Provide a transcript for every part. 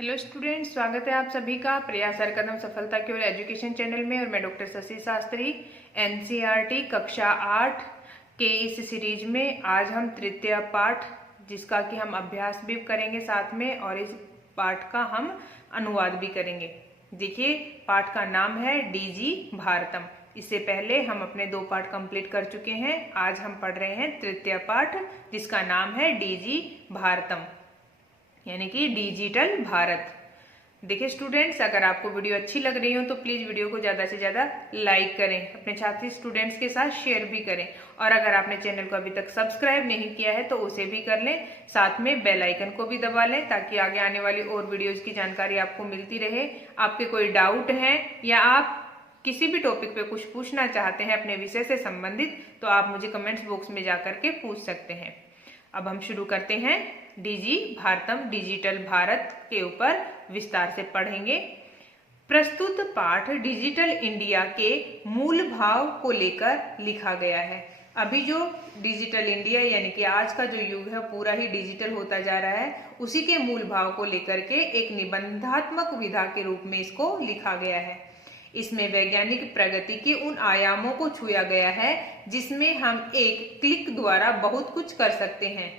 Hello students, स्वागत है आप सभी का प्रयास हर कदम सफलता की ओर एजुकेशन चैनल में। और मैं डॉक्टर शशि शास्त्री एनसीईआरटी कक्षा 8 के इस सीरीज में आज हम तृतीय पाठ जिसका कि हम अभ्यास भी करेंगे साथ में, और इस पाठ का हम अनुवाद भी करेंगे। देखिए, पाठ का नाम है डीजी भारतम। इससे पहले हम अपने 2 पाठ कंप्लीट कर चुके हैं। आज हम पढ़ रहे हैं तृतीय पाठ जिसका नाम है डीजी भारतम, यानी कि डिजिटल भारत। देखिए स्टूडेंट्स, अगर आपको वीडियो अच्छी लग रही हो तो प्लीज वीडियो को ज्यादा से ज्यादा लाइक करें, अपने साथी स्टूडेंट्स के साथ शेयर भी करें, और अगर आपने चैनल को अभी तक सब्सक्राइब नहीं किया है तो उसे भी कर लें, साथ में बेल आइकन को भी दबा लें ताकि आगे आने वाली और वीडियोज की जानकारी आपको मिलती रहे। आपके कोई डाउट है या आप किसी भी टॉपिक पे कुछ पूछना चाहते हैं अपने विषय से संबंधित, तो आप मुझे कमेंट्स बॉक्स में जाकर के पूछ सकते हैं। अब हम शुरू करते हैं। डीजी भारतम डिजिटल भारत के ऊपर विस्तार से पढ़ेंगे। प्रस्तुत पाठ डिजिटल इंडिया के मूल भाव को लेकर लिखा गया है। अभी जो डिजिटल इंडिया यानी कि आज का जो युग है पूरा ही डिजिटल होता जा रहा है, उसी के मूल भाव को लेकर के एक निबंधात्मक विधा के रूप में इसको लिखा गया है। इसमें वैज्ञानिक प्रगति के उन आयामों को छुआ गया है जिसमें हम एक क्लिक द्वारा बहुत कुछ कर सकते हैं।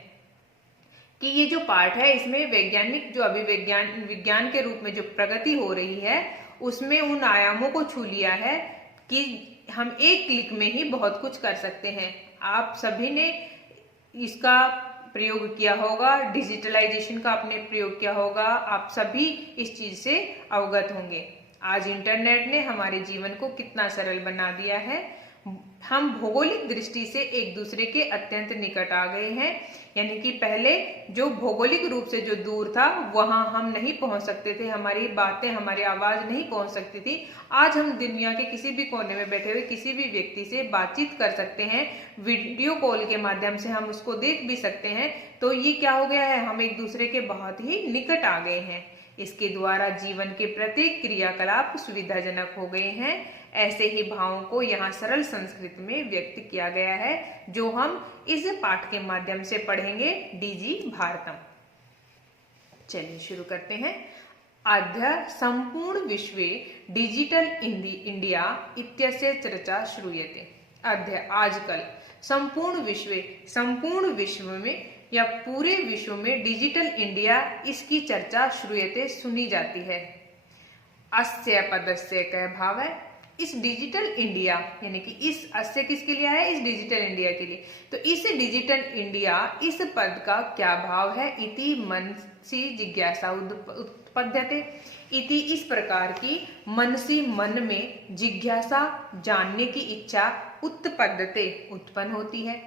कि ये जो पाठ है इसमें वैज्ञानिक जो अभी विज्ञान के रूप में जो प्रगति हो रही है उसमें उन आयामों को छू लिया है कि हम एक क्लिक में ही बहुत कुछ कर सकते हैं। आप सभी ने इसका प्रयोग किया होगा, डिजिटलाइजेशन का आपने प्रयोग किया होगा, आप सभी इस चीज से अवगत होंगे। आज इंटरनेट ने हमारे जीवन को कितना सरल बना दिया है। हम भौगोलिक दृष्टि से एक दूसरे के अत्यंत निकट आ गए हैं, यानी कि पहले जो भौगोलिक रूप से जो दूर था वहां हम नहीं पहुंच सकते थे, हमारी बातें हमारी आवाज नहीं पहुंच सकती थी। आज हम दुनिया के किसी भी कोने में बैठे हुए किसी भी व्यक्ति से बातचीत कर सकते हैं, वीडियो कॉल के माध्यम से हम उसको देख भी सकते हैं। तो ये क्या हो गया है, हम एक दूसरे के बहुत ही निकट आ गए हैं। इसके द्वारा जीवन के प्रत्येक क्रियाकलाप सुविधाजनक हो गए हैं। ऐसे ही भावों को यहाँ सरल संस्कृत में व्यक्त किया गया है जो हम इस पाठ के माध्यम से पढ़ेंगे, डीजी भारतम। चलिए शुरू करते हैं। अद्य संपूर्ण विश्वे डिजिटल इंडिया इत्यस्य चर्चा श्रूयते। अद्य आजकल संपूर्ण विश्व में या पूरे विश्व में डिजिटल इंडिया इसकी चर्चा श्रूयते सुनी जाती है। अस्य पदस्य क्या भाव है, इस डिजिटल इंडिया यानी कि इस अस्य किसके लिए है, इस डिजिटल इंडिया के लिए। तो इस डिजिटल इंडिया इस पद का क्या भाव है, इति मनसी जिज्ञासा उत्पद्यते। इति इस प्रकार की मनसी मन में जिज्ञासा जानने की इच्छा उत्पद्यते उत्पन्न होती है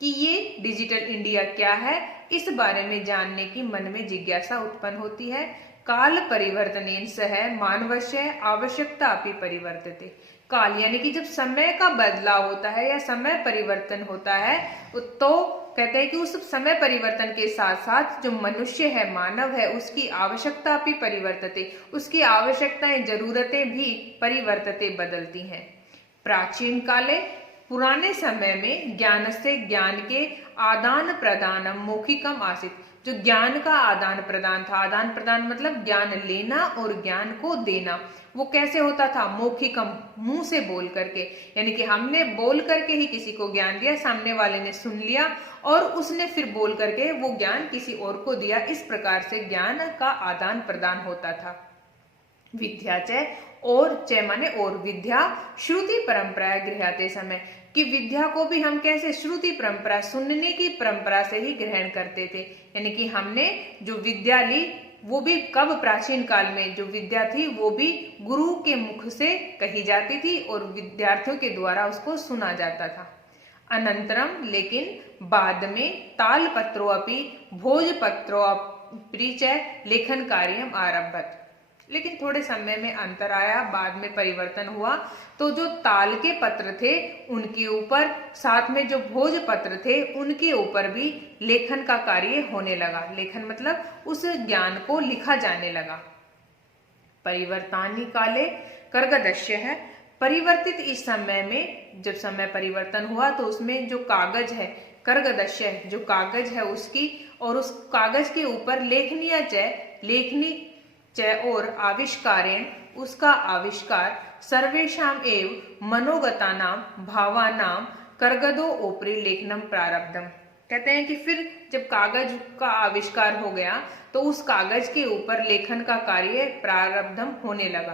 कि ये डिजिटल इंडिया क्या है, इस बारे में जानने की मन में जिज्ञासा उत्पन्न होती है। काल परिवर्तनेन सह मानवस्य आवश्यकता अपि परिवर्तते। काल यानी कि जब समय का बदलाव होता है या समय परिवर्तन होता है तो कहते हैं कि उस समय परिवर्तन के साथ साथ जो मनुष्य है, मानव है, उसकी आवश्यकता भी परिवर्तते, उसकी आवश्यकताएं जरूरतें भी परिवर्तते बदलती हैं। प्राचीन काले पुराने समय में ज्ञान से ज्ञान के आदान प्रदान मौखिकम आसित। जो ज्ञान का आदान प्रदान था, आदान प्रदान मतलब ज्ञान लेना और ज्ञान को देना, वो कैसे होता था, मौखिकम मुंह से बोल करके, यानी कि हमने बोल करके ही किसी को ज्ञान दिया, सामने वाले ने सुन लिया और उसने फिर बोल करके वो ज्ञान किसी और को दिया। इस प्रकार से ज्ञान का आदान प्रदान होता था। विद्या च और च माने और, विद्या श्रुति परंपरा गृह्यते समय, कि विद्या को भी हम कैसे श्रुति परंपरा सुनने की परंपरा से ही ग्रहण करते थे। यानी कि हमने जो विद्या ली वो भी कब, प्राचीन काल में जो विद्या थी वो भी गुरु के मुख से कही जाती थी और विद्यार्थियों के द्वारा उसको सुना जाता था। अनंतरम लेकिन बाद में तालपत्रो अपि भोजपत्रो अपि च लेखन कार्यम आरभत। लेकिन थोड़े समय में अंतर आया, बाद में परिवर्तन हुआ। तो जो ताल के पत्र थे उनके ऊपर, साथ में जो भोज पत्र थे उनके ऊपर भी लेखन का कार्य होने लगा। लेखन मतलब उस ज्ञान को लिखा जाने लगा। परिवर्तानी काले कर्गदस्य है, परिवर्तित इस समय में जब समय परिवर्तन हुआ तो उसमें जो कागज है, कर्गदस्य जो कागज है उसकी, और उस कागज के ऊपर लेखनी च और आविष्कारेण उसका आविष्कार सर्वेषाम एव मनोगतानां भावानां कर्गदो ओपरी लेखनम प्रारब्धम। कहते हैं कि फिर जब कागज का आविष्कार हो गया तो उस कागज के ऊपर लेखन का कार्य प्रारब्धम होने लगा,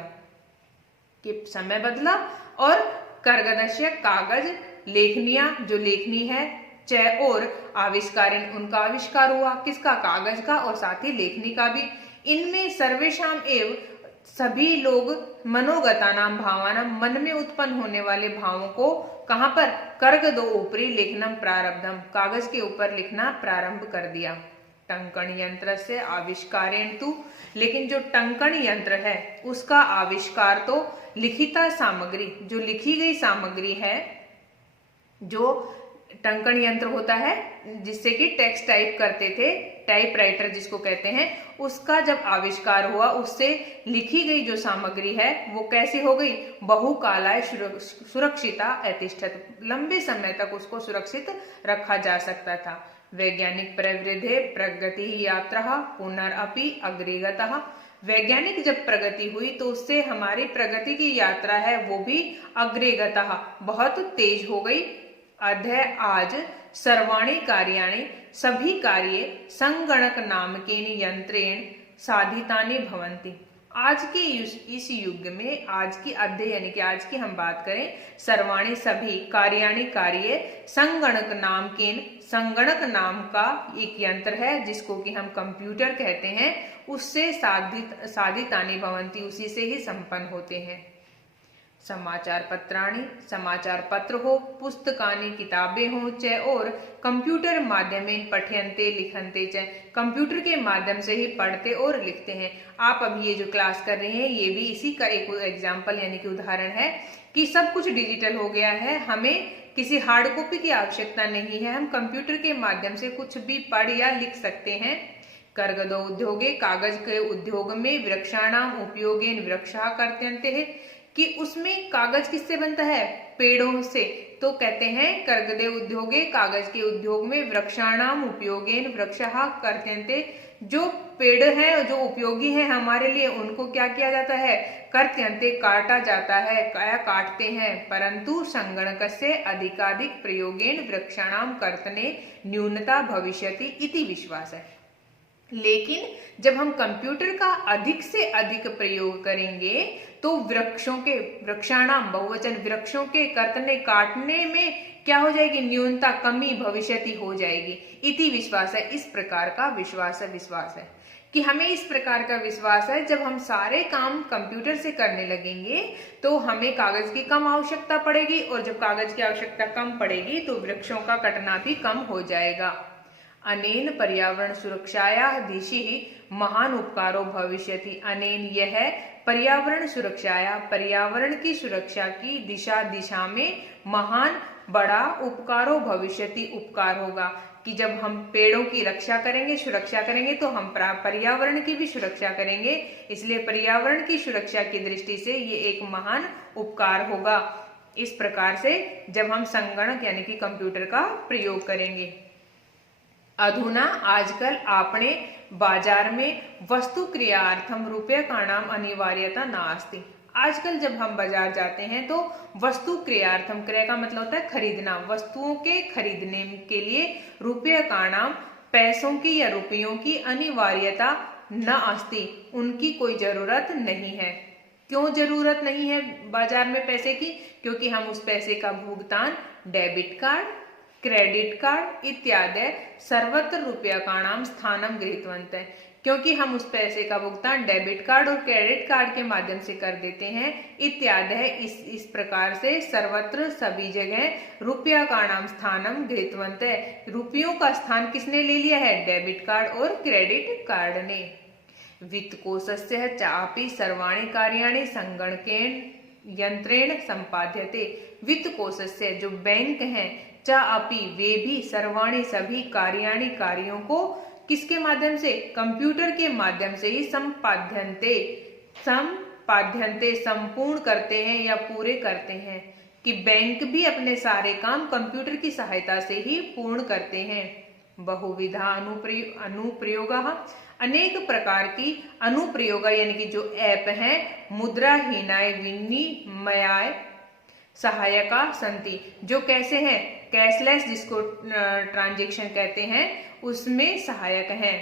कि समय बदला और कर्गदस्य कागज लेखनिया जो लेखनी है, च और आविष्कारेण उनका आविष्कार हुआ, किसका, कागज का, और साथ ही लेखनी का भी। इनमें सर्वेषाम एव सभी लोग मनोगता नाम भावना मन में उत्पन्न होने वाले भावों को कहां पर, कर्गदो ऊपरी लेखनम प्रारब्धम कागज के ऊपर लिखना प्रारंभ कर दिया। टंकण यंत्र से आविष्कारेण तु, लेकिन जो टंकण यंत्र है उसका आविष्कार तो लिखिता सामग्री जो लिखी गई सामग्री है, जो टंकण यंत्र होता है जिससे कि टेक्स्ट टाइप करते थे, टाइपराइटर जिसको कहते हैं, उसका जब आविष्कार हुआ उससे लिखी गई जो सामग्री है वो कैसी हो गई, बहुकालाय सुरक्षिता अतिष्ठत, लंबे समय तक उसको सुरक्षित रखा जा सकता था। वैज्ञानिक प्रवृद्धि प्रगति यात्रा पुनरअपि अग्रेगतः, वैज्ञानिक जब प्रगति हुई तो उससे हमारी प्रगति की यात्रा है वो भी अग्रेगतः बहुत तेज हो गई। अध्याय आज सर्वाणि कार्याणि सभी कार्य संगणक नामकेन यंत्रेण साधितानि भवन्ति। आज के इस युग में आज की अध्याय यानी कि आज की हम बात करें, सर्वाणि सभी, कार्याणि कार्य, संगणक नामकेन, संगणक नाम का एक यंत्र है जिसको कि हम कंप्यूटर कहते हैं, उससे साधितानि भवन्ति, उसी से ही संपन्न होते हैं। समाचार पत्राणि समाचार पत्र हो, पुस्तकानि किताबें हो, च और कंप्यूटर माध्यमेन पठ्यन्ते लिखन्ते च, कंप्यूटर के माध्यम से ही पढ़ते और लिखते हैं। आप अभी ये जो क्लास कर रहे हैं ये भी इसी का एक एग्जाम्पल यानी कि उदाहरण है कि सब कुछ डिजिटल हो गया है, हमें किसी हार्ड कॉपी की आवश्यकता नहीं है, हम कंप्यूटर के माध्यम से कुछ भी पढ़ या लिख सकते हैं। कर्गदो उद्योगे, कागज के उद्योग में वृक्षाणाम उपयोगेन वृक्षः कर्तन्ते है, कि उसमें कागज किससे बनता है, पेड़ों से, तो कहते हैं कर्गदे उद्योगे, कागज के उद्योग में वृक्षाणाम उपयोगेन वृक्षः कर्तन्ते, जो पेड़ है जो उपयोगी है हमारे लिए उनको क्या किया जाता है, कर्तन्ते काटा जाता है, काटते हैं, परंतु संगणकस्य अधिकाधिक प्रयोगेन वृक्षाणाम कर्तने न्यूनता भविष्यति इति विश्वास है। लेकिन जब हम कंप्यूटर का अधिक से अधिक प्रयोग करेंगे तो वृक्षाणाम बहुवचन, वृक्षों के कर्तने काटने में क्या हो जाएगी, न्यूनता, कमी, भविष्यति हो जाएगी। इति विश्वास है, इस प्रकार का विश्वास है कि हमें इस प्रकार का विश्वास है जब हम सारे काम कंप्यूटर से करने लगेंगे तो हमें कागज की कम आवश्यकता पड़ेगी, और जब कागज की आवश्यकता कम पड़ेगी तो वृक्षों का कटना भी कम हो जाएगा। अनेन पर्यावरण सुरक्षायाः दिशि महान उपकारो भविष्यति, अनेन यह पर्यावरण सुरक्षाया, पर्यावरण की सुरक्षा की दिशा में महान बड़ा उपकारो भविष्यति, उपकार होगा, कि जब हम पेड़ों की रक्षा करेंगे, सुरक्षा करेंगे तो हम पर्यावरण की भी सुरक्षा करेंगे, इसलिए पर्यावरण की सुरक्षा की दृष्टि से ये एक महान उपकार होगा। इस प्रकार से जब हम संगणक यानी कि कंप्यूटर का प्रयोग करेंगे। अधुना आजकल आपने बाजार में वस्तु क्रियार्थम रूप्यकाणाम अनिवार्यता नास्ति, आजकल जब हम बाजार जाते हैं तो वस्तु क्रियार्थम, क्रिया का मतलब होता है खरीदना, वस्तुओं के खरीदने के लिए रूप्यकाणाम पैसों की या रुपयों की अनिवार्यता न अस्ति, उनकी कोई जरूरत नहीं है। क्यों जरूरत नहीं है बाजार में पैसे की, क्योंकि हम उस पैसे का भुगतान डेबिट कार्ड, क्रेडिट कार्ड इत्यादि सर्वत्र रूप्यकाणाम स्थानम गृहीतवन्तः, क्योंकि हम उस पैसे का भुगतान डेबिट कार्ड और क्रेडिट कार्ड के माध्यम से कर देते हैं इत्यादि है। इस प्रकार से सर्वत्र सभी जगह रूप्यकाणाम स्थानम गृहीतवन्तः, रुपयों का स्थान किसने ले लिया है, डेबिट कार्ड और क्रेडिट कार्ड ने। वित्तकोशस्य चापि सर्वाणि कार्याणि संगणकेन यंत्रेण संपाद्यते, वित्तकोशस्य जो बैंक हैं, चा अपि वे भी, सर्वाणि सभी, कार्याणि कार्यों को किसके माध्यम से, कंप्यूटर के माध्यम से ही संपाद्यन्ते संपूर्ण करते हैं या पूरे करते हैं, कि बैंक भी अपने सारे काम कंप्यूटर की सहायता से ही पूर्ण करते हैं। बहुविधा अनुप्रयोगः, अनेक प्रकार की अनुप्रयोग यानी कि जो ऐप हैं मुद्राहीनाय विनिमयाय सहायका संति, जो कैसे हैं कैशलेस जिसको ट्रांजैक्शन कहते हैं उसमें सहायक हैं,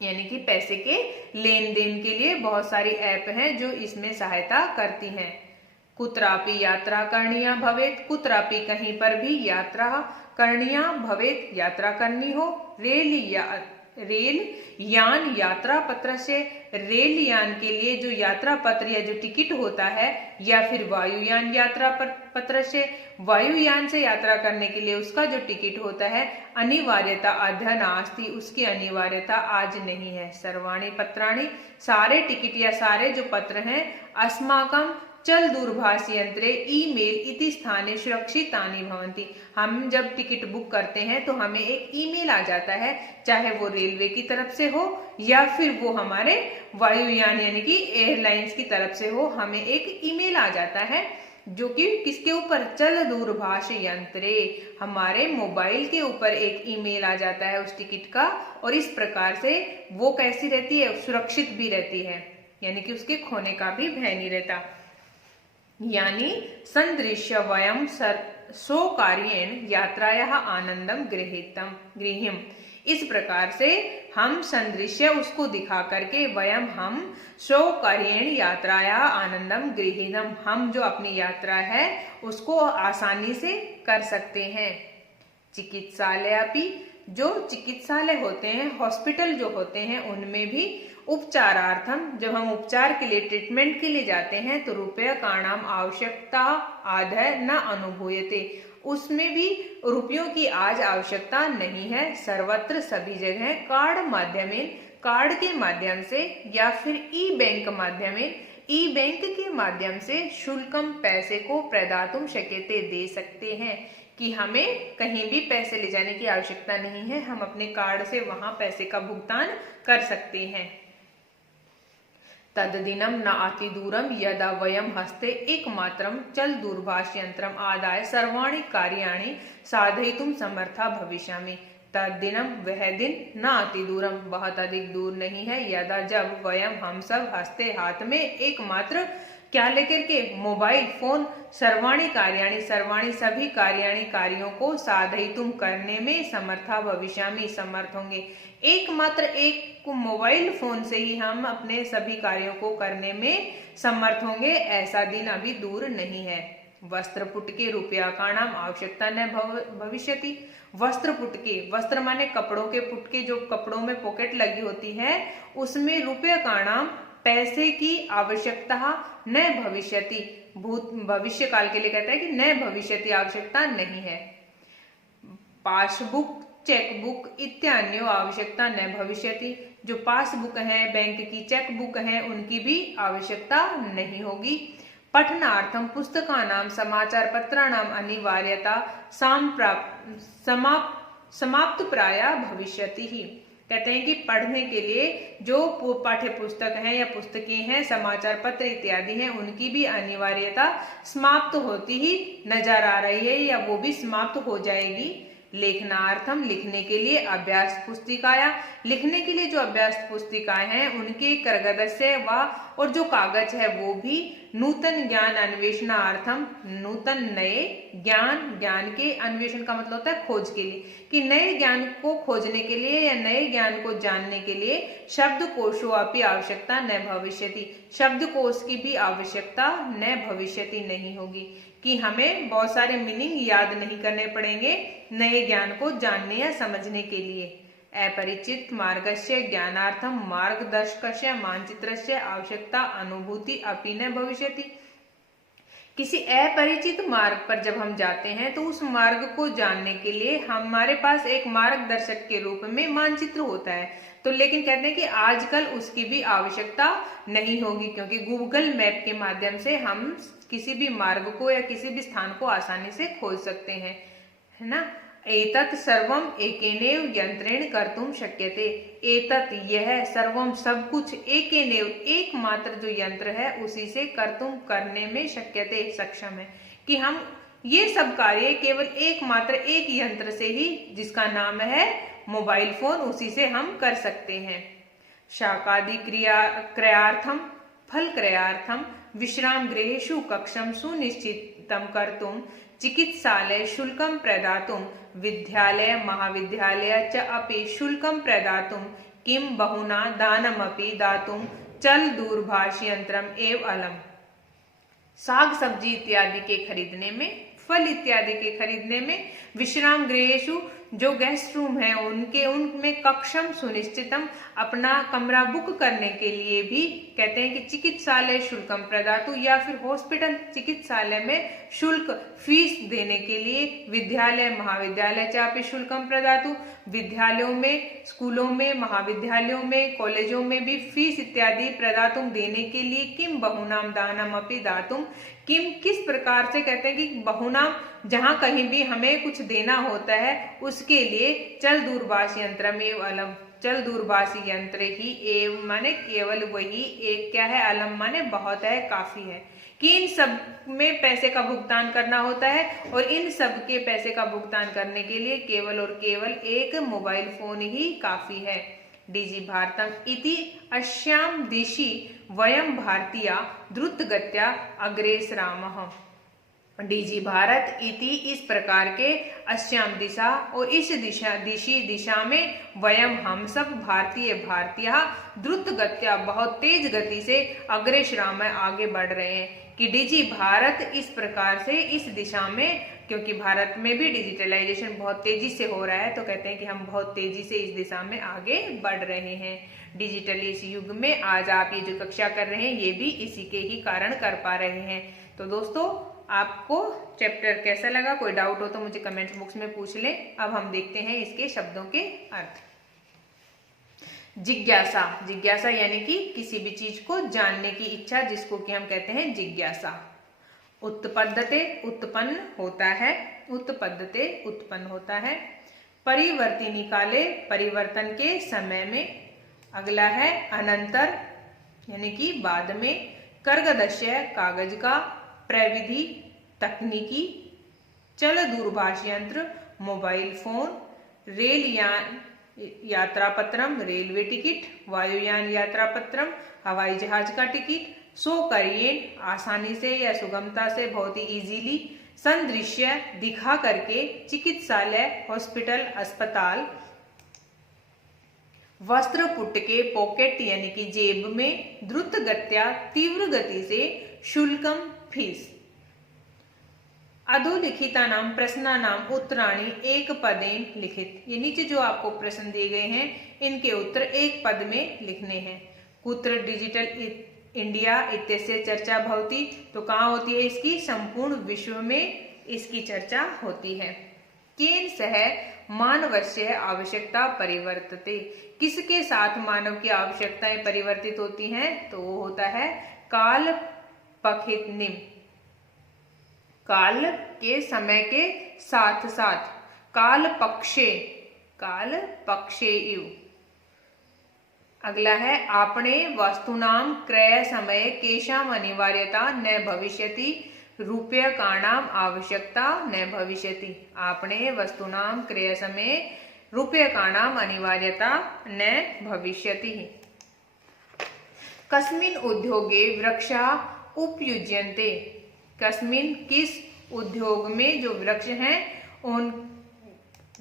यानी कि पैसे के लेन देन के लिए बहुत सारी ऐप हैं जो इसमें सहायता करती हैं। कुत्रापि यात्रा करणीया भवेत, कुत्रापि कहीं पर भी यात्रा करणीया भवेत यात्रा करनी हो। रेल यान यात्रा पत्र से, रेल यान के लिए जो यात्रा पत्र या जो टिकट होता है, या फिर वायुयान यात्रा पत्र से, वायुयान से यात्रा करने के लिए उसका जो टिकट होता है, अनिवार्यता अद्य नास्ति, उसकी अनिवार्यता आज नहीं है। सर्वाणि पत्राणि, सारे टिकट या सारे जो पत्र हैं, अस्माकं चल दूरभाष यंत्रे ईमेल इति स्थाने सुरक्षितानि भवन्ति, हम जब टिकट बुक करते हैं तो हमें एक ईमेल आ जाता है, चाहे वो रेलवे की तरफ से हो या फिर वो हमारे वायुयान यानी कि एयरलाइंस की तरफ से हो, हमें एक ईमेल आ जाता है जो कि किसके ऊपर, चल दूरभाष यंत्रे, हमारे मोबाइल के ऊपर एक ईमेल आ जाता है उस टिकट का, और इस प्रकार से वो कैसी रहती है, सुरक्षित भी रहती है, यानी कि उसके खोने का भी भय नहीं रहता। यानी संदृश्य वयम स्वकार्येण यात्रायाः आनंदम गृहीम, इस प्रकार से हम संदृश्य उसको दिखा करके वयम हम स्वकार्येण यात्रायाः आनंदम गृहीतम, हम जो अपनी यात्रा है उसको आसानी से कर सकते हैं। चिकित्सालयापि, जो चिकित्सालय होते हैं, हॉस्पिटल जो होते हैं, उनमें भी उपचारार्थम, जब हम उपचार के लिए ट्रीटमेंट के लिए जाते हैं तो रूप्यकाणाम आवश्यकता आदय न अनुभूयते, उसमें भी रुपयों की आज आवश्यकता नहीं है। सर्वत्र सभी जगह कार्ड के माध्यम से या फिर ई बैंक के माध्यम से शुल्कम, पैसे को प्रदातुम शक्यते, दे सकते हैं, कि हमें कहीं भी पैसे ले जाने की आवश्यकता नहीं है, हम अपने कार्ड से वहां पैसे का भुगतान कर सकते हैं। तद्दिनम न अतिदूरम यदा वयम हस्ते एकमात्रम चल दूरभाष यंत्रम आदाय सर्वाणि कार्याणि साधयितुम समर्था भविष्यामि। तद्दिनम, वह दिन, न अतिदूरम, बहुत अधिक दूर नहीं है, यदा, जब, वयम, हम सब, हस्ते, हाथ में, एकमात्र क्या लेकर के, मोबाइल फोन, सर्वाणी कार्याणि, सर्वाणी सभी कार्याणि, कार्यों को, साधयितुम करने में, समर्था भविष्यामि समर्थ होंगे, एकमात्र एक मोबाइल फोन से ही हम अपने सभी कार्यों को करने में समर्थ होंगे, ऐसा दिन अभी दूर नहीं है। वस्त्र पुटके रूप्यकाणाम आवश्यकता न भविष्यति, वस्त्र पुटके, वस्त्र माने कपड़ों के पुटके, जो कपड़ों में पॉकेट लगी होती है, उसमें रूप्यकाणाम पैसे की आवश्यकता न भविष्यति, भविष्य काल के लिए कहता है कि न भविष्यति, आवश्यकता नहीं है। पासबुक, चेकबुक इत्यान्यो आवश्यकता न भविष्यति, जो पासबुक है, बैंक की चेकबुक है, उनकी भी आवश्यकता नहीं होगी। पठनार्थम पुस्तकानाम समाचार पत्राणाम अनिवार्यता समाप्त प्राय भविष्यति ही, कहते हैं कि पढ़ने के लिए जो पाठ्य पुस्तक हैं या पुस्तकें हैं, समाचार पत्र इत्यादि हैं, उनकी भी अनिवार्यता समाप्त होती ही नजर आ रही है, या वो भी समाप्त हो जाएगी। लेखनार्थम, लिखने के लिए, अभ्यास पुस्तिकाया, लिखने के लिए जो अभ्यास पुस्तिकाएं हैं उनके करगदस्य व और जो कागज है वो भी। नूतन ज्ञान अन्वेषणार्थम, नूतन नए ज्ञान, ज्ञान के अन्वेषण का मतलब होता है खोज के लिए, कि नए ज्ञान को खोजने के लिए या नए ज्ञान को जानने के लिए शब्दकोशो अपि आवश्यकता न भविष्यति, शब्दकोश की भी आवश्यकता न भविष्यति नहीं होगी, कि हमें बहुत सारे मीनिंग याद नहीं करने पड़ेंगे नए ज्ञान को जानने या समझने के लिए। अपरिचित मार्गस्य ज्ञानार्थम मार्गदर्शकस्य मानचित्रस्य आवश्यकता अनुभूति अपि न भविष्यति, किसी अपरिचित मार्ग पर जब हम जाते हैं तो उस मार्ग को जानने के लिए हमारे पास एक मार्गदर्शक के रूप में मानचित्र होता है, तो लेकिन कहते हैं कि आजकल उसकी भी आवश्यकता नहीं होगी, क्योंकि गूगल मैप के माध्यम से हम किसी भी मार्ग को या किसी भी स्थान को आसानी से खोज सकते हैं, है ना। एतत् सर्वम एकेनेव यंत्रेण कर्तुम शक्यते, एतत् यह, सर्वम सब कुछ, एकेनेव एकमात्र जो यंत्र है उसी से, कर्तुम करने में, शक्यते सक्षम है, कि हम ये सब कार्य केवल एकमात्र एक यंत्र से ही, जिसका नाम है मोबाइल फोन, उसी से हम कर सकते हैं। शाकादि क्रयार्थम फल क्रयार्थम विश्राम गृहेषु कक्षं सुनिश्चितं कर्तुं चिकित्सालय शुल्कं प्रदातुं विद्यालय महाविद्यालय च अपि शुल्कं प्रदातुं किं बहुना दानमपि दातुं चल दूरभाष यंत्रम एव अलम। साग सब्जी इत्यादि के खरीदने में, फल इत्यादि के खरीदने में, विश्राम गृहेषु जो गेस्ट रूम है उनमें कक्षम सुनिश्चितम अपना कमरा बुक करने के लिए भी कहते हैं कि चिकित्सालय शुल्कम प्रदातु, या फिर हॉस्पिटल चिकित्सालय में शुल्क फीस देने के लिए विद्यालय महाविद्यालय चापे शुल्कम प्रदातु, विद्यालयों में, स्कूलों में, महाविद्यालयों में, कॉलेजों में भी फीस इत्यादि प्रदातुम देने के लिए किम बहुनाम दानम अपि दातुम, किम किस प्रकार से कहते हैं कि बहुनाम जहां कहीं भी हमें कुछ देना होता है उसके लिए चल दूरभाष यंत्रम एव अलम, चल दूरभाष यंत्र ही एव माने केवल वही एक क्या है, अलम माने बहुत है, काफी है, कि इन सब में पैसे का भुगतान करना होता है और इन सब के पैसे का भुगतान करने के लिए केवल और केवल एक मोबाइल फोन ही काफी है। डीजी भारतम इति अस्याम दिशि वयम भारतीया द्रुतगत्या अग्रेसरामः। डीजी भारत इति इस प्रकार के अस्याम दिशा और इस दिशा में वयम हम सब भारतीय द्रुत गत्या बहुत तेज गति से अग्रेसराम आगे बढ़ रहे हैं, कि डीजी भारत इस प्रकार से इस दिशा में, क्योंकि भारत में भी डिजिटलाइजेशन बहुत तेजी से हो रहा है तो कहते हैं कि हम बहुत तेजी से इस दिशा में आगे बढ़ रहे हैं। डिजिटल इस युग में आज आप ये जो कक्षा कर रहे हैं ये भी इसी के ही कारण कर पा रहे हैं। तो दोस्तों आपको चैप्टर कैसा लगा, कोई डाउट हो तो मुझे कमेंट बॉक्स में पूछ लें। अब हम देखते हैं इसके शब्दों के अर्थ। जिज्ञासा, जिज्ञासा यानी कि किसी भी चीज को जानने की इच्छा, जिसको कि हम कहते हैं जिज्ञासा। उत्पद्यते उत्पन्न होता है, उत्पद्यते उत्पन्न होता है। परिवर्तिनी काले परिवर्तन के समय में। अगला है अनंतर यानी कि बाद में। कर्गदस्य कागज का। प्रविधि तकनीकी। चल दूरभाष यंत्र मोबाइल फोन। रेल यान यात्रा पत्रम रेलवे टिकट। वायुयान यात्रा पत्रम हवाई जहाज का टिकट। सो करिए आसानी से या सुगमता से, बहुत ही इजीली। संदृश्य दिखा करके। चिकित्सालय हॉस्पिटल अस्पताल। वस्त्र पुट के पॉकेट यानी कि जेब में। द्रुत गत्या तीव्र गति से। शुल्कम फीस। अधोलिखिता नाम प्रश्ना नाम उत्तराणी एक पदेन लिखित। ये नीचे जो आपको प्रश्न दिए गए हैं इनके उत्तर एक पद में लिखने हैं। कुत्र डिजिटल इंडिया इत्यस्य चर्चा भवति, तो कहाँ होती है इसकी, संपूर्ण विश्व में इसकी चर्चा होती है। केन सह मानवस्य आवश्यकता परिवर्तते, किसके साथ मानव की आवश्यकताएं परिवर्तित होती हैं, तो वो होता है काल पखितनिम, काल के समय के साथ साथ। काल पक्षे इव। अगला है आपणे वस्तुनाम क्रय समय केशाम अनिवार्यता न भविष्यति, रूप्यकाणाम आवश्यकता न भविष्यति। आपणे वस्तुनाम क्रय समय रूप्यकाणाम अनिवार्यता न भविष्यति। कस्मिन् उद्योगे वृक्षा उपयुज्यन्ते, कस्मिन् किस उद्योग में जो वृक्ष हैं उन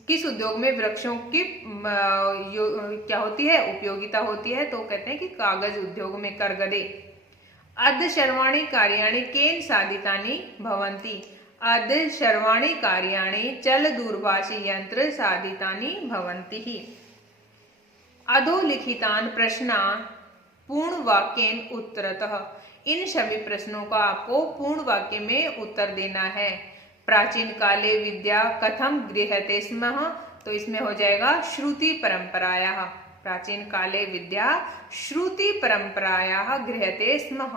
किस उद्योग में वृक्षों की क्या होती है, उपयोगिता होती है, तो कहते हैं कि कागज उद्योग में। कर्गदे। अद्य सर्वाणि कार्याणि केन साधितानि भवन्ति, अद्य सर्वाणि कार्याणि चल दूरभाषी यंत्र साधितानि भवन्ति ही। अधोलिखितान प्रश्नान् पूर्ण वाक्येन उत्तरतः, इन सभी प्रश्नों का आपको पूर्ण वाक्य में उत्तर देना है। प्राचीन काले विद्या कथम गृह्यते स्म, तो इसमें हो जाएगा श्रुति परंपरायाः। प्राचीन काले विद्या श्रुति परंपरायाः गृह्यते स्म।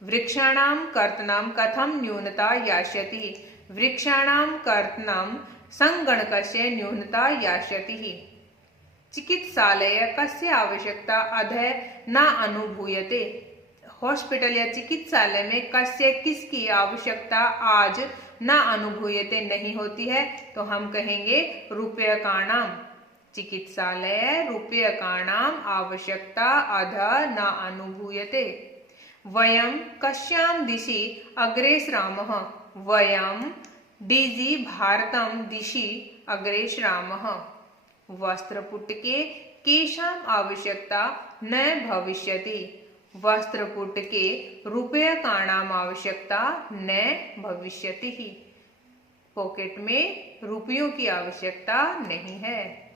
वृक्षाणां कर्तनं कथम न्यूनता यास्यति, वृक्षाणां कर्तनं संगणकस्य न्यूनता यास्यति। चिकित्सालय कस्य आवश्यकता अधः न अनुभूयते, हॉस्पिटल या चिकित्सालय में कस्य किसकी आवश्यकता आज न अनुभूयते नहीं होती है, तो हम कहेंगे रूप्यकाणाम। चिकित्सालय रूप्यकाणाम् आवश्यकता अधः न अनुभूयते। वयं कस्यां दिशि अग्रेसरामः? वयं डिजि भारतं दिशि अग्रेसरामः। वस्त्रपुटके केषाम् आवश्यकता न भविष्यति? वस्त्रपुटके रूप्यकाणाम् आवश्यकता न भविष्यति। पॉकेट में रुपयों की आवश्यकता नहीं है।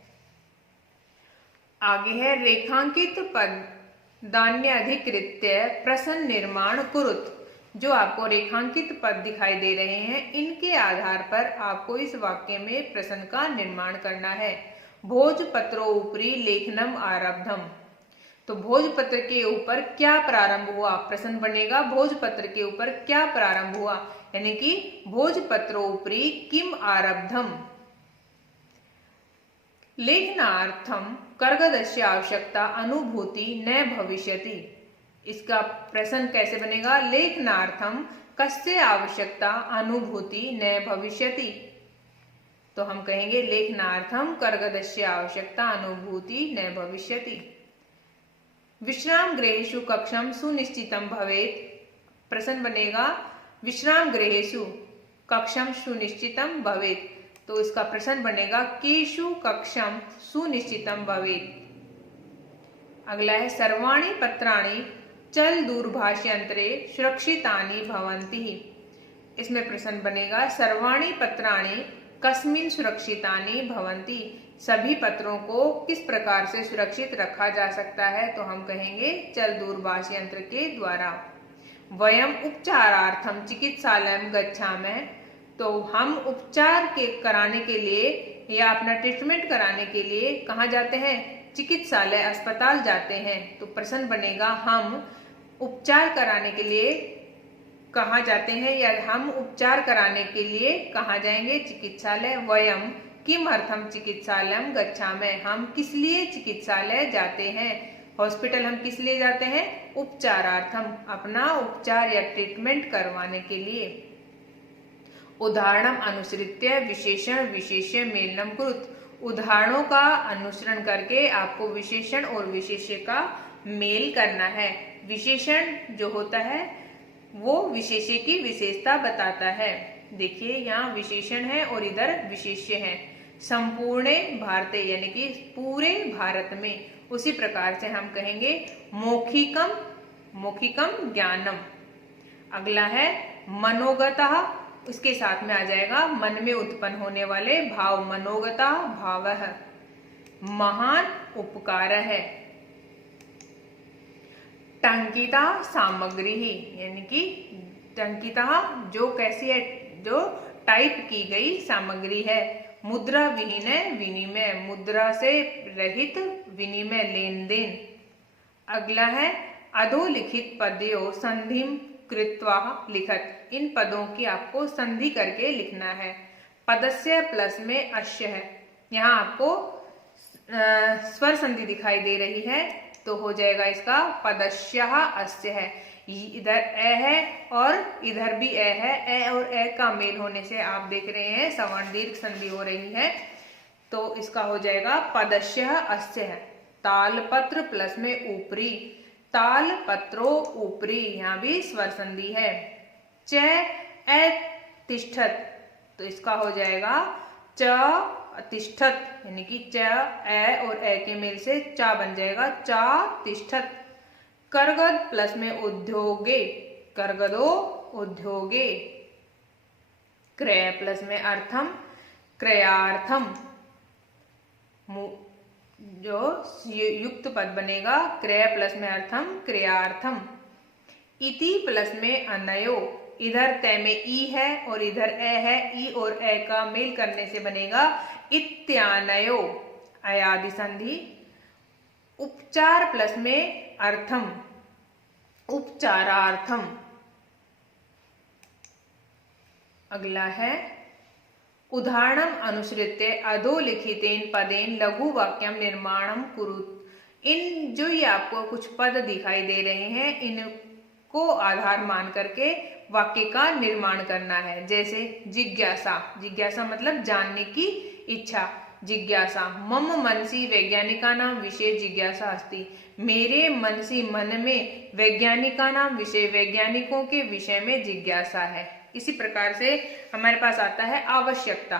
आगे है रेखांकित पदान्यधिकृत्य प्रश्न निर्माण कुरुत। जो आपको रेखांकित पद दिखाई दे रहे हैं, इनके आधार पर आपको इस वाक्य में प्रश्न का निर्माण करना है। भोजपत्रो उपरि लेखनम आरब्धम। तो भोजपत्र के ऊपर क्या प्रारंभ हुआ? प्रश्न बनेगा भोजपत्र के ऊपर क्या प्रारंभ हुआ, यानी कि भोजपत्रो उपरि किम आरब्धम। लेखनार्थम कर्गदस्य आवश्यकता अनुभूति न भविष्यति। इसका प्रश्न कैसे बनेगा? लेखनार्थम कस्य आवश्यकता अनुभूति न भविष्यति। तो हम कहेंगे लेखनार्थम कर्गदस्य आवश्यकता अनुभूति न भविष्यति। विश्राम गृहेषु कक्षम सुनिश्चितम भवेत्। प्रश्न बनेगा विश्राम गृहेषु कक्षम सुनिश्चितम भवेत्। तो इसका प्रश्न बनेगा केषु कक्षम सुनिश्चितम भवेत्। अगला है सर्वाणि पत्राणि चल दूरभाषयंत्रे सुरक्षितानि भवन्ति। इसमें प्रश्न बनेगा सर्वाणि पत्राणि कस्मिन् सुरक्षितानि भवन्ति। सभी पत्रों को किस प्रकार से सुरक्षित रखा जा सकता है? तो हम कहेंगे चल दूरभाष यंत्र के द्वारा। वयम उपचारार्थम चिकित्सालयम गच्छामः। तो हम उपचार के कराने के लिए या अपना ट्रीटमेंट कराने के लिए कहाँ जाते हैं? चिकित्सालय अस्पताल जाते हैं। तो प्रश्न बनेगा हम उपचार कराने के लिए कहाँ जाते हैं, या हम उपचार कराने के लिए कहाँ जाएंगे? चिकित्सालय। वयम किमर्थम चिकित्सालयम गच्छामः। हम किस लिए चिकित्सालय जाते हैं? हॉस्पिटल हम किस लिए जाते हैं? उपचारार्थम, अपना उपचार या ट्रीटमेंट करवाने के लिए। उदाहरणम अनुसृत्य विशेषण विशेष्य मेलनम कुरुत। उदाहरणों का अनुसरण करके आपको विशेषण और विशेष्य का मेल करना है। विशेषण जो होता है वो विशेष्य की विशेषता बताता है। देखिए यहाँ विशेषण है और इधर विशेष्य है। संपूर्ण भारत यानी कि पूरे भारत में। उसी प्रकार से हम कहेंगे मौखिकम मौखिकम ज्ञानम। अगला है मनोगतः। उसके साथ में आ जाएगा मन में उत्पन्न होने वाले भाव। मनोगतः भावः। महान उपकार है। टंकिता सामग्री ही, यानी कि टंकिता जो कैसी है, जो टाइप की गई सामग्री है। मुद्रा विहीन विनिमय, मुद्रा से रहित विनिमय लेन देन। अगला है अधोलिखित पदयोः संधिं कृत्वा लिखत। इन पदों की आपको संधि करके लिखना है। पदस्य प्लस में अस्य है। यहाँ आपको स्वर संधि दिखाई दे रही है, तो हो जाएगा इसका पदस्यः अस्य है। इधर ए है और इधर भी ए है। ए और ए का मेल होने से आप देख रहे हैं सवर्ण दीर्घ संधि हो रही है, तो इसका हो जाएगा पदस्यः अस्य है। तालपत्र प्लस में ऊपरी। तालपत्रो ऊपरी, यहाँ भी स्वर संधि है। च ए तिष्ठत, तो इसका हो जाएगा च तिष्ठत, यानी कि च ए और ए के मेल से चा बन जाएगा चा तिष्ठत। करगद प्लस में उद्योगे। करगदो उद्योगे। क्रय प्लस में अर्थम। क्रयार्थम। जो युक्त पद बनेगा क्रय प्लस में अर्थम क्रियार्थम। इति प्लस में अनयो। इधर तय में ई है और इधर ए है। ई और ए का मेल करने से बनेगा इत्यानयो। अयादि संधि। उपचार प्लस में अर्थम। उपचारार्थम। अगला है उदाहरणम अनुसृत्य अधोलिखितेन पदेन लघु वाक्यम निर्माणम कुरुत। इन जो ये आपको कुछ पद दिखाई दे रहे हैं, इनको आधार मान करके वाक्य का निर्माण करना है। जैसे जिज्ञासा। जिज्ञासा मतलब जानने की इच्छा। जिज्ञासा। मम मनसि वैज्ञानिकानां विषये जिज्ञासा अस्ति। मेरे मनसी मन में वैज्ञानिकानां विषय वैज्ञानिकों के विषय में जिज्ञासा है। इसी प्रकार से हमारे पास आता है आवश्यकता,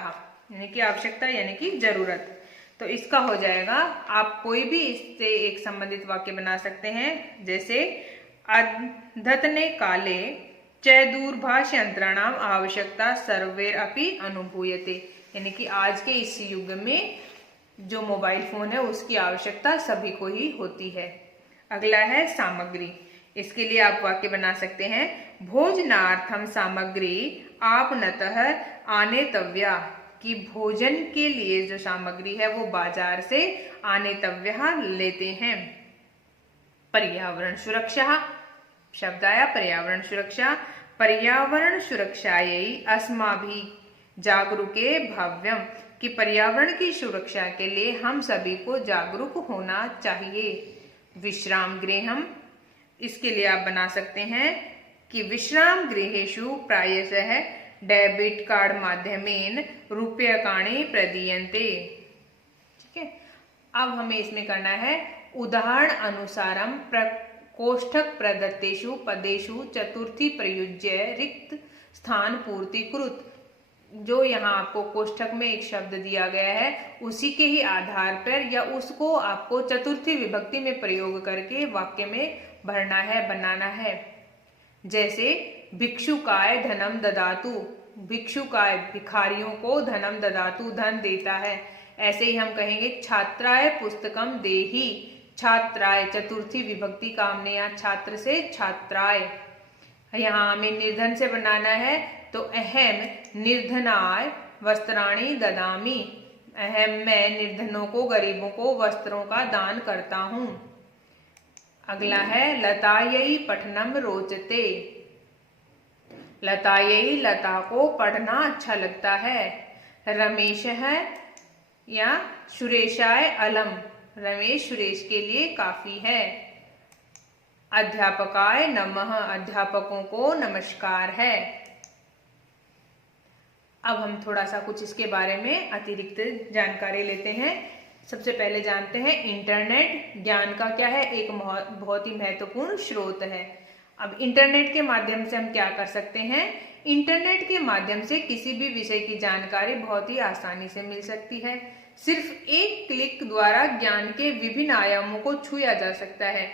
यानी कि आवश्यकता यानी कि जरूरत। तो इसका हो जाएगा, आप कोई भी इससे एक संबंधित वाक्य बना सकते हैं, जैसे अद्यतने काले च दूरभाष यंत्राणाम आवश्यकता सर्वैरपि अनुभूयते, यानी कि आज के इस युग में जो मोबाइल फोन है उसकी आवश्यकता सभी को ही होती है। अगला है सामग्री। इसके लिए आप वाक्य बना सकते हैं, भोजनार्थम सामग्री आपनतः आनेतव्या, कि भोजन के लिए जो सामग्री है वो बाजार से आनेतव्या लेते हैं। पर्यावरण सुरक्षा शब्द आया, पर्यावरण सुरक्षा। पर्यावरण सुरक्षायै अस्माभिः जागरूके भव्यम, कि पर्यावरण की सुरक्षा के लिए हम सभी को जागरूक होना चाहिए। विश्राम गृहम, इसके लिए आप बना सकते हैं कि विश्राम गृहेषु प्रायशः डेबिट कार्ड माध्यमेन रूप्यकाणि प्रदीयन्ते। ठीक है, अब हमें इसमें करना है उदाहरण अनुसारम कोष्ठक प्रदत्तेषु पदेषु चतुर्थी प्रयुज्य रिक्त स्थान पूर्ति कृत। जो यहाँ आपको कोष्ठक में एक शब्द दिया गया है उसी के ही आधार पर या उसको आपको चतुर्थी विभक्ति में प्रयोग करके वाक्य में भरना है, बनाना है। जैसे भिक्षुकाय धनम ददातु, भिक्षुकाय भिखारियों को धनम ददातु धन देता है। ऐसे ही हम कहेंगे छात्राय पुस्तकम देहि, छात्राय चतुर्थी विभक्ति का हमने यहाँ छात्र से छात्राय। यहाँ हमें निर्धन से बनाना है, तो अहम निर्धनाय वस्त्राणि ददामि, अहम मैं निर्धनों को गरीबों को वस्त्रों का दान करता हूँ। अगला है लतायै पठनम रोचते, लतायै लता को पढ़ना अच्छा लगता है। रमेश है या सुरेशाय अलम, रमेश सुरेश के लिए काफी है। अध्यापकाय नमः, अध्यापकों को नमस्कार है। अब हम थोड़ा सा कुछ इसके बारे में अतिरिक्त जानकारी लेते हैं। सबसे पहले जानते हैं इंटरनेट ज्ञान का क्या है, एक बहुत ही महत्वपूर्ण स्रोत है। अब इंटरनेट के माध्यम से हम क्या कर सकते हैं, इंटरनेट के माध्यम से किसी भी विषय की जानकारी बहुत ही आसानी से मिल सकती है। सिर्फ एक क्लिक द्वारा ज्ञान के विभिन्न आयामों को छुआ जा सकता है,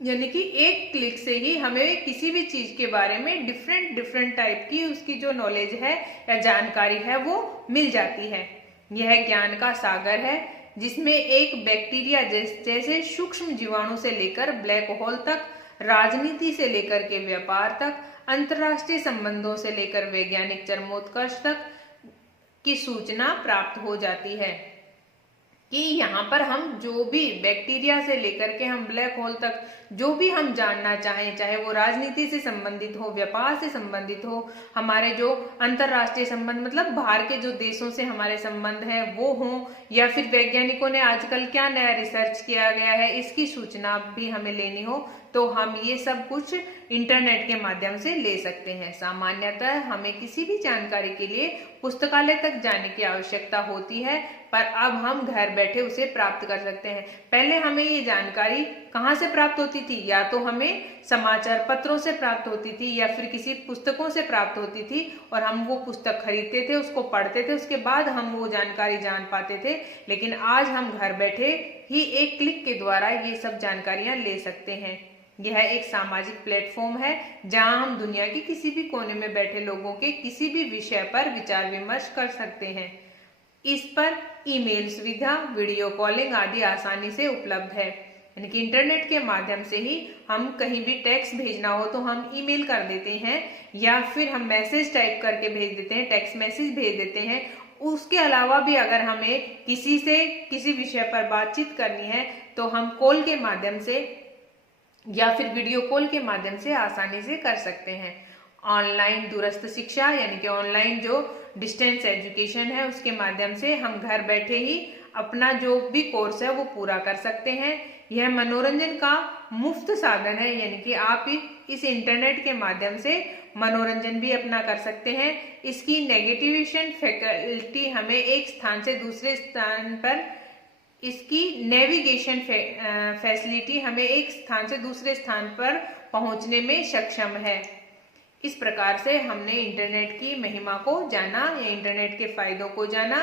यानी कि एक क्लिक से ही हमें किसी भी चीज के बारे में डिफरेंट टाइप की उसकी जो नॉलेज है या जानकारी है वो मिल जाती है। यह ज्ञान का सागर है जिसमें एक बैक्टीरिया जैसे सूक्ष्म जीवाणु से लेकर ब्लैक होल तक, राजनीति से लेकर के व्यापार तक, अंतरराष्ट्रीय संबंधों से लेकर वैज्ञानिक चरमोत्कर्ष तक की सूचना प्राप्त हो जाती है। कि यहाँ पर हम जो भी बैक्टीरिया से लेकर के हम ब्लैक होल तक जो भी हम जानना चाहें, चाहे वो राजनीति से संबंधित हो, व्यापार से संबंधित हो, हमारे जो अंतरराष्ट्रीय संबंध मतलब बाहर के जो देशों से हमारे संबंध हैं वो हों, या फिर वैज्ञानिकों ने आजकल क्या नया रिसर्च किया गया है इसकी सूचना भी हमें लेनी हो, तो हम ये सब कुछ इंटरनेट के माध्यम से ले सकते हैं। सामान्यतः हमें किसी भी जानकारी के लिए पुस्तकालय तक जाने की आवश्यकता होती है, पर अब हम घर बैठे उसे प्राप्त कर सकते हैं। पहले हमें ये जानकारी कहाँ से प्राप्त होती थी, या तो हमें समाचार पत्रों से प्राप्त होती थी या फिर किसी पुस्तकों से प्राप्त होती थी, और हम वो पुस्तक खरीदते थे, उसको पढ़ते थे, उसके बाद हम वो जानकारी जान पाते थे। लेकिन आज हम घर बैठे ही एक क्लिक के द्वारा ये सब जानकारियां ले सकते हैं। यह एक सामाजिक प्लेटफॉर्म है जहां हम दुनिया के किसी भी कोने में बैठे लोगों के किसी भी विषय पर विचार विमर्श कर सकते हैं। इस पर ईमेल सुविधा, वीडियो कॉलिंग आदि आसानी से उपलब्ध है। यानी कि इंटरनेट के माध्यम से ही हम कहीं भी टेक्स्ट भेजना हो तो हम ईमेल कर देते हैं, या फिर हम मैसेज टाइप करके भेज देते हैं, टेक्स्ट मैसेज भेज देते हैं। उसके अलावा भी अगर हमें किसी से किसी विषय पर बातचीत करनी है तो हम कॉल के माध्यम से या फिर वीडियो कॉल के माध्यम से आसानी से कर सकते हैं। ऑनलाइन दूरस्थ शिक्षा यानी कि ऑनलाइन जो डिस्टेंस एजुकेशन है उसके माध्यम से हम घर बैठे ही अपना जो भी कोर्स है वो पूरा कर सकते हैं। यह मनोरंजन का मुफ्त साधन है, यानी कि आप इस इंटरनेट के माध्यम से मनोरंजन भी अपना कर सकते हैं। इसकी नेविगेशन फैसिलिटी हमें एक स्थान से दूसरे स्थान पर पहुंचने में सक्षम है। इस प्रकार से हमने इंटरनेट की महिमा को जाना या इंटरनेट के फायदों को जाना।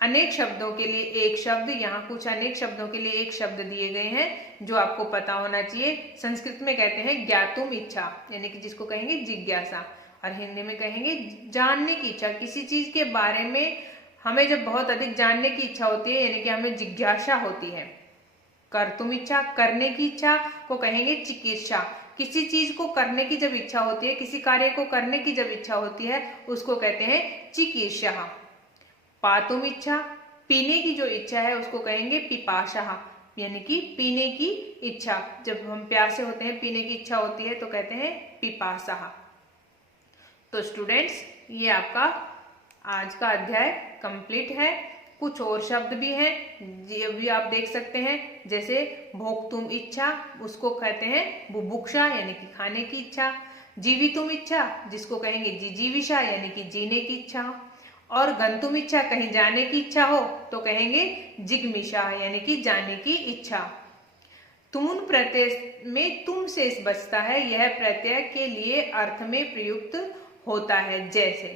अनेक शब्दों के लिए एक शब्द, यहाँ कुछ अनेक शब्दों के लिए एक शब्द दिए गए हैं जो आपको पता होना चाहिए। संस्कृत में कहते हैं ज्ञातुम इच्छा, यानी कि जिसको कहेंगे जिज्ञासा, और हिंदी में कहेंगे जानने की इच्छा। किसी चीज के बारे में हमें जब बहुत अधिक जानने की इच्छा होती है, यानी कि हमें जिज्ञासा होती है। कर्तुम इच्छा, करने की इच्छा को कहेंगे चिकीर्षा। किसी चीज को करने की जब इच्छा होती है, किसी कार्य को करने की जब इच्छा होती है, उसको कहते हैं चिकीर्षा। पातुम इच्छा, पीने की जो इच्छा है उसको कहेंगे पिपाशा, यानी कि पीने की इच्छा। जब हम प्यासे होते हैं, पीने की इच्छा होती है, तो कहते हैं पिपासा। तो स्टूडेंट्स, ये आपका आज का अध्याय कंप्लीट है। कुछ और शब्द भी हैं, ये भी आप देख सकते हैं, जैसे भोक्तुम इच्छा, उसको कहते हैं बुभुक्षा, यानी कि खाने की इच्छा। जीवितुम इच्छा, जिसको कहेंगे जिजीविषा, यानी कि जीने की इच्छा। और गंतुम इच्छा, कहीं जाने की इच्छा हो तो कहेंगे जिग्मिषा, यानी कि जाने की इच्छा। तुमुन प्रत्यय में तुम से बचता है, यह प्रत्यय के लिए अर्थ में प्रयुक्त होता है। जैसे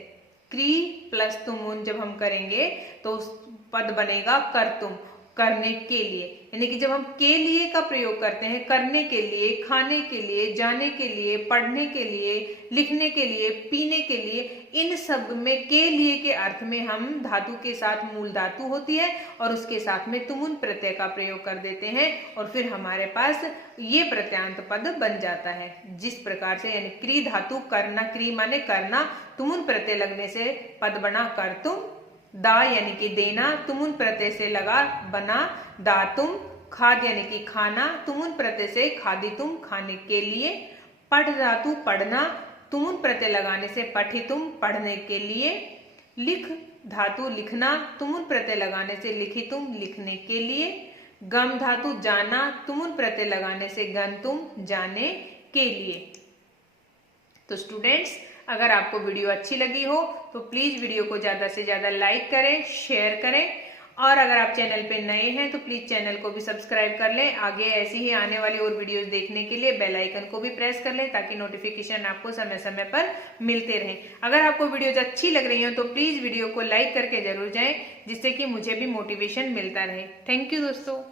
क्री प्लस तुमुन जब हम करेंगे तो उस पद बनेगा कर्तुम, करने के लिए, यानी कि जब हम के लिए का प्रयोग करते हैं, करने के लिए, खाने के लिए, जाने के लिए, पढ़ने के लिए, लिखने के लिए, पीने के लिए, इन सब में के लिए के अर्थ में हम धातु के साथ मूल धातु होती है और उसके साथ में तुमुन प्रत्यय का प्रयोग कर देते हैं और फिर हमारे पास ये प्रत्यांत पद बन जाता है। जिस प्रकार से, यानी क्री धातु करना, क्री माने करना, तुमुन प्रत्यय लगने से पद बना कर्तुम। दा यानी कि देना, तुमुन प्रत्यय से लगा बना दातुम। खाद यानी कि खाना, तुमुन प्रत्यय से खादितुम, खाने के लिए। पढ़ धातु पढ़ना, तुमुन प्रत्यय लगाने से पठितुम, पढ़ने के लिए। लिख धातु लिखना, तुमुन प्रत्यय लगाने से लिखितुम, लिखने के लिए। गम धातु जाना, तुमुन प्रत्यय लगाने से गंतुम, जाने के लिए। तो स्टूडेंट्स, अगर आपको वीडियो अच्छी लगी हो तो प्लीज वीडियो को ज्यादा से ज्यादा लाइक करें, शेयर करें, और अगर आप चैनल पे नए हैं तो प्लीज चैनल को भी सब्सक्राइब कर लें। आगे ऐसी ही आने वाली और वीडियोस देखने के लिए बेल आइकन को भी प्रेस कर लें ताकि नोटिफिकेशन आपको समय समय पर मिलते रहें। अगर आपको वीडियोज अच्छी लग रही हो तो प्लीज वीडियो को लाइक करके जरूर जाएं, जिससे कि मुझे भी मोटिवेशन मिलता रहे। थैंक यू दोस्तों।